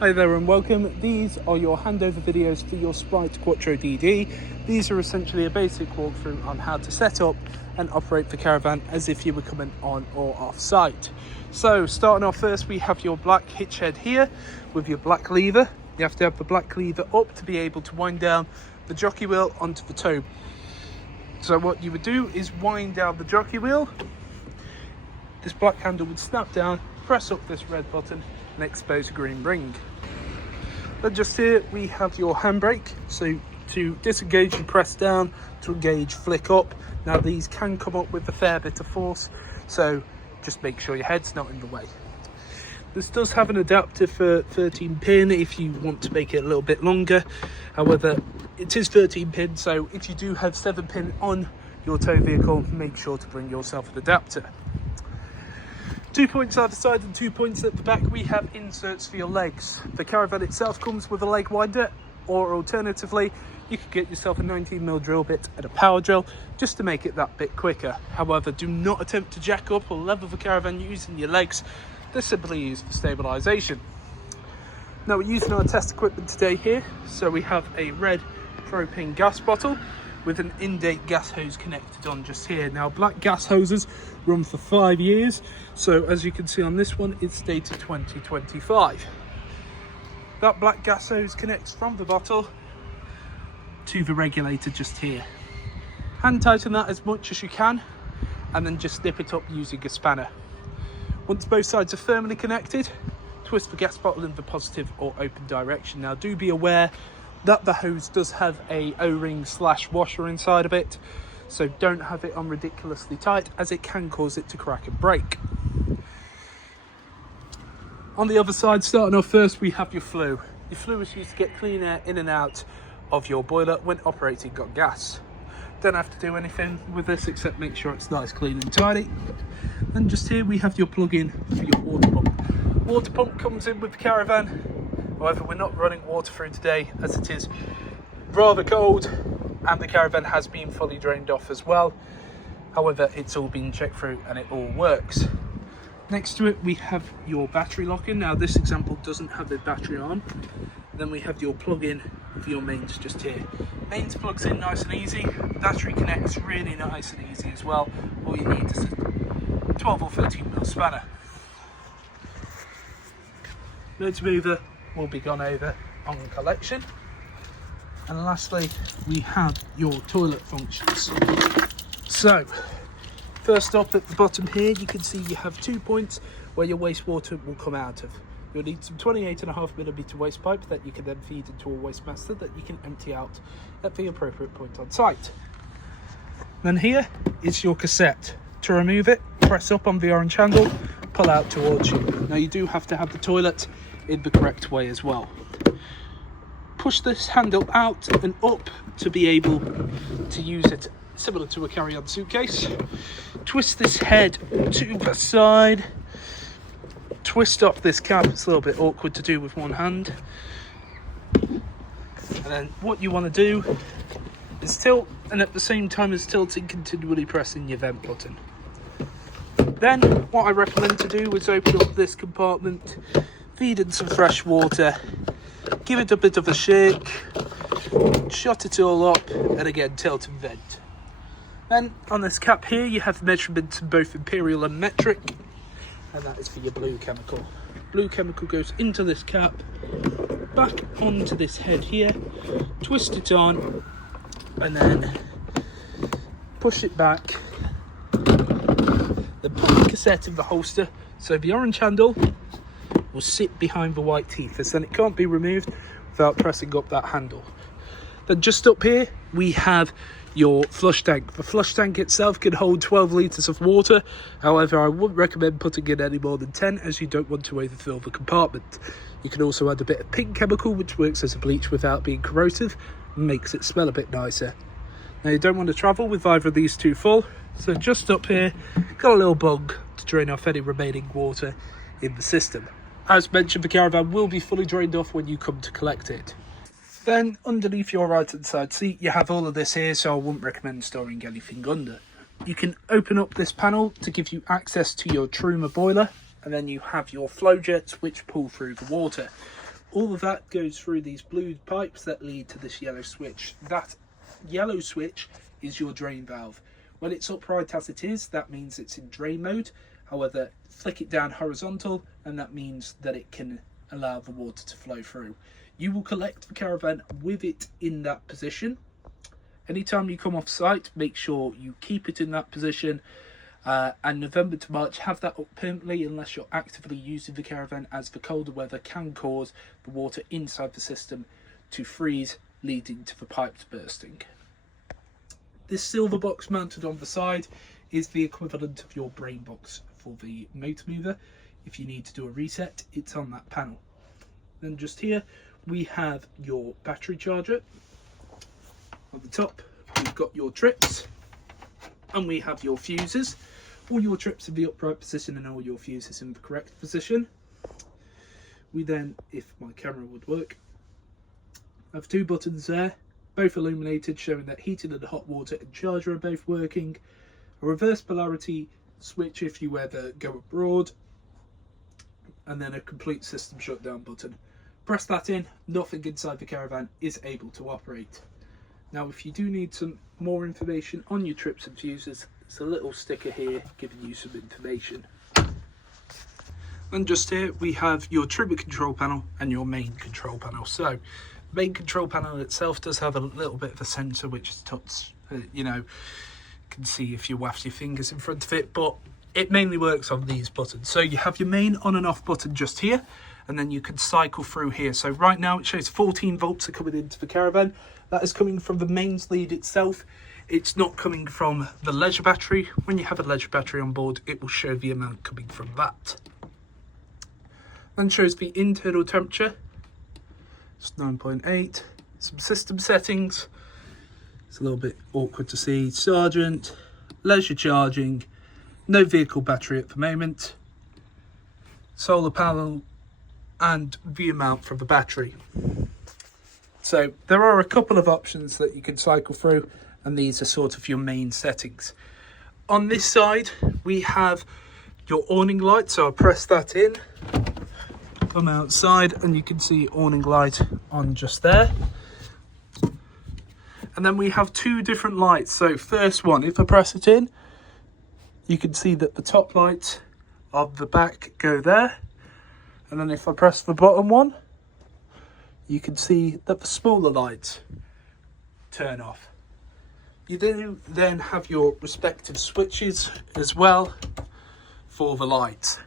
Hi there and welcome. These are your handover videos for your Sprite Quattro DD. These are essentially a basic walkthrough on how to set up and operate the caravan as if you were coming on or off site. So starting off first, we have your black hitch head here with your black lever. You have to have the black lever up to be able to wind down the jockey wheel onto the tow. So what you would do is wind down the jockey wheel. This black handle would snap down, press up this red button and expose a green ring. Then just here we have your handbrake. So to disengage, you press down, to engage, flick up. Now these can come up with a fair bit of force, so just make sure your head's not in the way. This does have an adapter for 13 pin if you want to make it a little bit longer. However, it is 13 pin, so if you do have 7 pin on your tow vehicle, make sure to bring yourself an adapter. 2 points either side and 2 points at the back, we have inserts for your legs. The caravan itself comes with a leg winder, or alternatively, you could get yourself a 19mm drill bit and a power drill just to make it that bit quicker. However, do not attempt to jack up or level the caravan using your legs. They're simply used for stabilisation. Now we're using our test equipment today here, so we have a red propane gas bottle with an in-date gas hose connected on just here. Now black gas hoses run for 5 years, so as you can see on this one it's dated 2025. That black gas hose connects from the bottle to the regulator just here. Hand tighten that as much as you can and then just snip it up using a spanner. Once both sides are firmly connected, twist the gas bottle in the positive or open direction. Now do be aware that the hose does have a O-ring / washer inside of it, so don't have it on ridiculously tight as it can cause it to crack and break. On the other side, starting off first, we have your flue. Your flue is used to get clean air in and out of your boiler when operating on gas. Don't have to do anything with this except make sure it's nice, clean and tidy. And just here we have your plug-in for your water pump. Water pump comes in with the caravan. However, we're not running water through today as it is rather cold and the caravan has been fully drained off as well. However, it's all been checked through and it all works. Next to it, we have your battery lock-in. Now this example doesn't have a battery on. Then we have your plug-in for your mains just here. Mains plugs in nice and easy. Battery connects really nice and easy as well. All you need is a 12 or 13mm spanner. Motor mover will be gone over on collection. And lastly, we have your toilet functions. So first up at the bottom here, you can see you have 2 points where your wastewater will come out of. You'll need some 28.5mm waste pipe that you can then feed into a waste master that you can empty out at the appropriate point on site. Then here is your cassette. To remove it, press up on the orange handle, pull out towards you. Now you do have to have the toilet in the correct way as well. Push this handle out and up to be able to use it similar to a carry-on suitcase. Twist this head to the side. Twist off this cap. It's a little bit awkward to do with one hand. And then what you want to do is tilt, and at the same time as tilting, continually pressing your vent button. Then what I recommend to do is open up this compartment, feed in some fresh water, give it a bit of a shake, shut it all up, and again tilt and vent. Then on this cap here you have measurements in both imperial and metric, and that is for your blue chemical. Blue chemical goes into this cap, back onto this head here, twist it on, and then push it back. Then put the cassette in the holster, so the orange handle will sit behind the white teeth, as then it can't be removed without pressing up that handle. Then just up here we have your flush tank. The flush tank itself can hold 12 litres of water. However, I wouldn't recommend putting in any more than 10 as you don't want to overfill the compartment. You can also add a bit of pink chemical which works as a bleach without being corrosive and makes it smell a bit nicer. Now you don't want to travel with either of these two full, so just up here got a little bung to drain off any remaining water in the system. As mentioned, the caravan will be fully drained off when you come to collect it. Then underneath your right hand side seat you have all of this here, so I wouldn't recommend storing anything under. You can open up this panel to give you access to your Truma boiler, and then you have your flow jets which pull through the water. all of that goes through these blue pipes that lead to this yellow switch. That yellow switch is your drain valve. When it's upright as it is, that means it's in drain mode. However, flick it down horizontal and that means that it can allow the water to flow through. You will collect the caravan with it in that position. Anytime you come off site, make sure you keep it in that position. And November to March, have that up permanently unless you're actively using the caravan, as the colder weather can cause the water inside the system to freeze, leading to the pipes bursting. This silver box mounted on the side is the equivalent of your brain box for the motor mover. If you need to do a reset, it's on that panel. Then just here we have your battery charger. On the top we've got your trips, and we have your fuses. All your trips in the upright position and all your fuses in the correct position. We then, if my camera would work, have two buttons there, both illuminated, showing that heating and hot water and charger are both working. A reverse polarity switch if you ever go abroad, and then a complete system shutdown button. Press that in, nothing inside the caravan is able to operate. Now if you do need some more information on your trips and fuses, there's a little sticker here giving you some information. And just here we have your trigger control panel and your main control panel. So the main control panel itself does have a little bit of a sensor which is touch, can see if you waft your fingers in front of it, but it mainly works on these buttons. So you have your main on and off button just here, and then you can cycle through here. So right now it shows 14 volts are coming into the caravan. That is coming from the mains lead itself. It's not coming from the leisure battery. When you have a leisure battery on board, it will show the amount coming from that. Then shows the internal temperature. It's 9.8. Some system settings. It's a little bit awkward to see. Sergeant, leisure charging, no vehicle battery at the moment, solar panel, and the amount for the battery. So there are a couple of options that you can cycle through, and these are sort of your main settings. On this side we have your awning light, so I'll press that in, come outside, and you can see awning light on just there. And then we have two different lights. So first one, if I press it in, you can see that the top lights of the back go there. And then if I press the bottom one, you can see that the smaller lights turn off. You do then have your respective switches as well for the lights.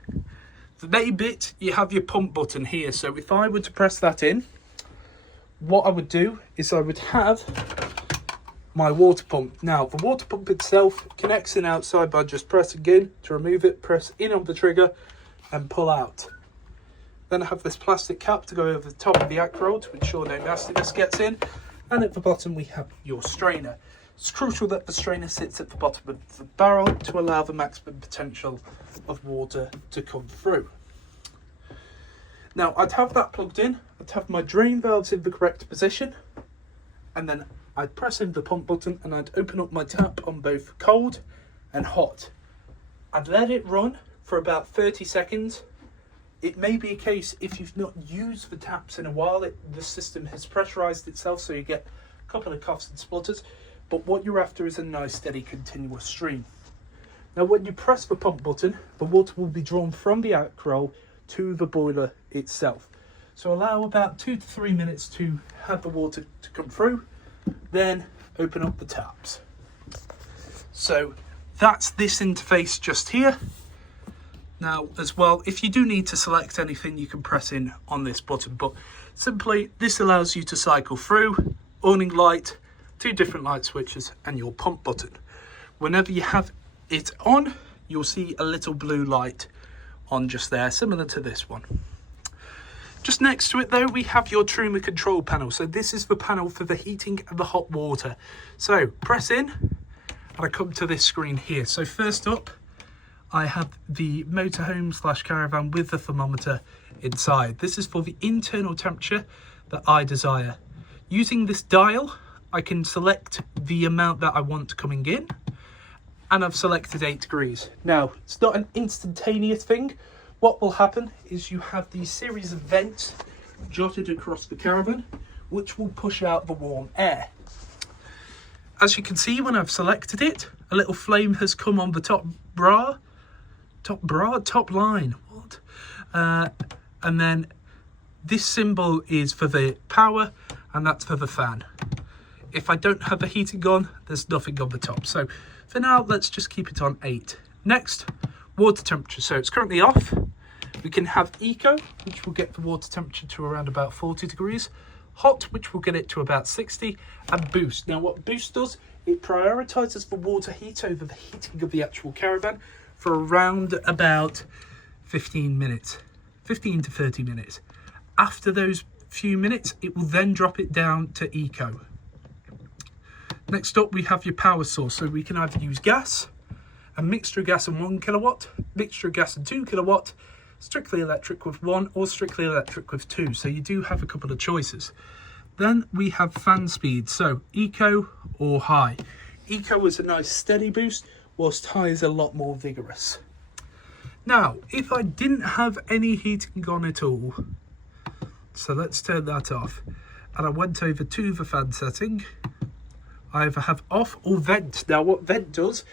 The main bit, you have your pump button here. So if I were to press that in, what I would do is I would have my water pump. Now the water pump itself connects in outside by just pressing in. To remove it, press in on the trigger and pull out. Then I have this plastic cap to go over the top of the acrow to ensure no nastiness gets in. And at the bottom we have your strainer. It's crucial that the strainer sits at the bottom of the barrel to allow the maximum potential of water to come through. Now I'd have that plugged in, I'd have my drain valves in the correct position, and then I'd press in the pump button and I'd open up my tap on both cold and hot. I'd let it run for about 30 seconds. It may be a case if you've not used the taps in a while, the system has pressurized itself, so you get a couple of coughs and splutters. But what you're after is a nice steady continuous stream. Now when you press the pump button, the water will be drawn from the acrow to the boiler itself. So allow about 2 to 3 minutes to have the water to come through, then open up the taps. So that's this interface just here. Now as well, if you do need to select anything, you can press in on this button, but simply this allows you to cycle through awning light, two different light switches, and your pump button. Whenever you have it on, you'll see a little blue light on just there, similar to this one. Just next to it though, we have your Truma control panel. So this is the panel for the heating and the hot water. So press in and I come to this screen here. So first up, I have the motorhome / caravan with the thermometer inside. This is for the internal temperature that I desire. Using this dial, I can select the amount that I want coming in, and I've selected 8 degrees. Now, it's not an instantaneous thing. What will happen is you have these series of vents jotted across the caravan, which will push out the warm air. As you can see, when I've selected it, a little flame has come on the top line. What? And then this symbol is for the power, and that's for the fan. If I don't have the heating on, there's nothing on the top. So for now, let's just keep it on 8. Next, water temperature. So it's currently off. We can have eco, which will get the water temperature to around about 40 degrees. Hot, which will get it to about 60. And boost. Now what boost does, it prioritizes the water heat over the heating of the actual caravan for around about 15 minutes. 15 to 30 minutes. After those few minutes, it will then drop it down to eco. Next up, we have your power source. So we can either use gas, a mixture of gas and 1 kilowatt, mixture of gas and 2 kilowatt, strictly electric with 1, or strictly electric with 2. So you do have a couple of choices. Then we have fan speed. So eco or high. Eco is a nice steady boost, whilst high is a lot more vigorous. Now, if I didn't have any heating on at all, so let's turn that off, and I went over to the fan setting, I either have off or vent. Now what vent does,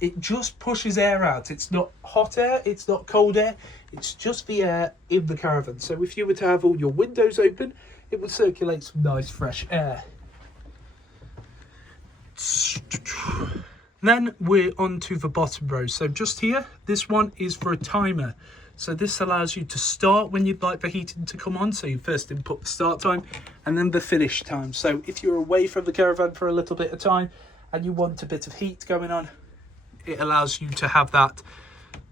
it just pushes air out. It's not hot air, it's not cold air, it's just the air in the caravan. So if you were to have all your windows open, it would circulate some nice fresh air. Then we're on to the bottom row. So just here, this one is for a timer. So this allows you to start when you'd like the heating to come on. So you first input the start time and then the finish time. So if you're away from the caravan for a little bit of time and you want a bit of heat going on, it allows you to have that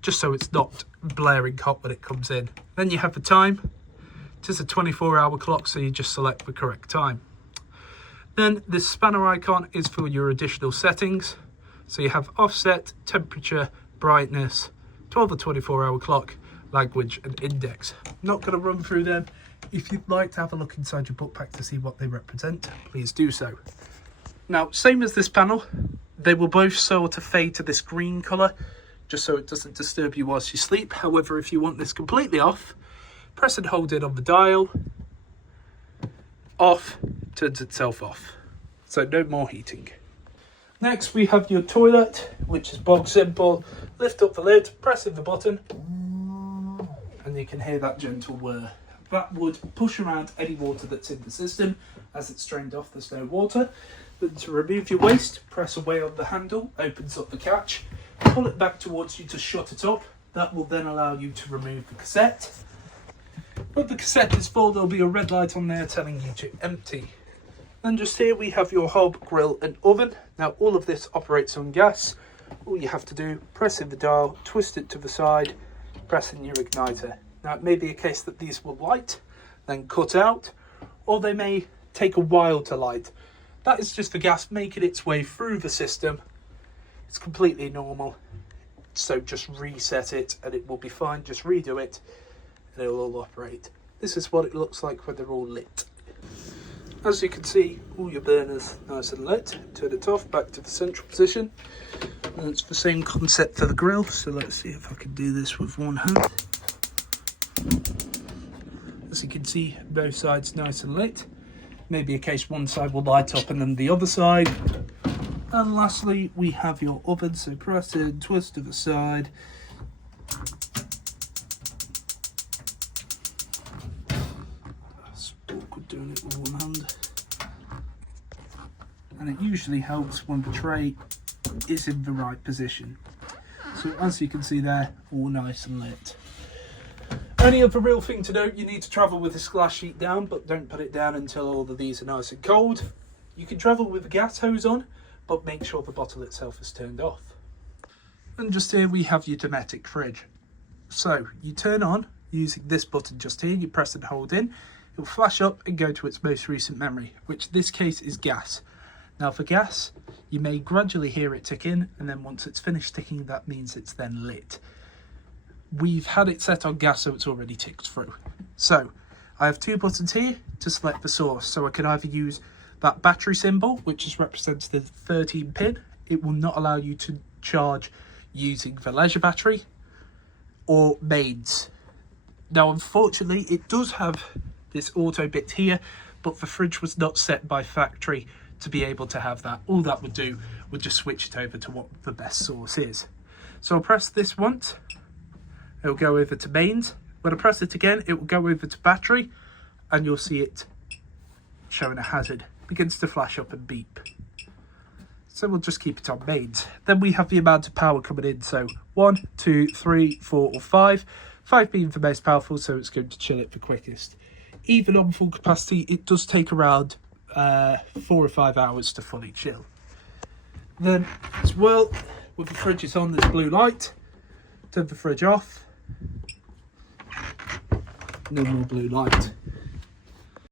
just so it's not blaring hot when it comes in. Then you have the time. It is a 24-hour clock, so you just select the correct time. Then this spanner icon is for your additional settings. So you have offset, temperature, brightness, 12 or 24-hour clock, language and index. I'm not going to run through them. If you'd like to have a look inside your book pack to see what they represent, please do so. Now, same as this panel, they will both sort of fade to this green colour, just so it doesn't disturb you whilst you sleep. However, if you want this completely off, press and hold in on the dial. Off, turns itself off. So no more heating. Next, we have your toilet, which is bog simple. Lift up the lid, pressing the button, and you can hear that gentle whir. That would push around any water that's in the system. As it's drained off, there's no water. Then to remove your waste, press away on the handle, opens up the catch, pull it back towards you to shut it up. That will then allow you to remove the cassette. When the cassette is full, there'll be a red light on there telling you to empty. Then just here we have your hob, grill and oven. Now all of this operates on gas. All you have to do, press in the dial, twist it to the side, press in your igniter. Now it may be a case that these will light, then cut out, or they may take a while to light. That is just the gas making its way through the system. It's completely normal. So just reset it and it will be fine. Just redo it and it'll all operate. This is what it looks like when they're all lit. As you can see, all your burners nice and lit. Turn it off, back to the central position. And it's the same concept for the grill. So let's see if I can do this with one hand. As you can see, both sides nice and lit. Maybe a case one side will light up and then the other side. And lastly, we have your oven. So press in, twist to the side. It's awkward doing it with one hand. And it usually helps when the tray is in the right position. So as you can see there, all nice and lit. Only other real thing to note, you need to travel with this glass sheet down, but don't put it down until all of these are nice and cold. You can travel with the gas hose on, but make sure the bottle itself is turned off. And just here we have your Dometic fridge. So you turn on using this button just here, you press and hold in, it will flash up and go to its most recent memory, which in this case is gas. Now for gas, you may gradually hear it tick in, and then once it's finished ticking, that means it's then lit. We've had it set on gas, so it's already ticked through. So I have two buttons here to select the source. So I can either use that battery symbol, which is represents the 13 pin. It will not allow you to charge using the leisure battery, or mains. Now, unfortunately, it does have this auto bit here, but the fridge was not set by factory to be able to have that. All that would do would just switch it over to what the best source is. So I'll press this once, it will go over to mains. When I press it again, it will go over to battery, and you'll see it showing a hazard. It begins to flash up and beep. So we'll just keep it on mains. Then we have the amount of power coming in. So 1, 2, 3, 4 or 5. 5 being the most powerful, so it's going to chill it the quickest. Even on full capacity, it does take around 4 or 5 hours to fully chill. Then as well, with the fridge is on, this blue light. Turn the fridge off. No more blue light.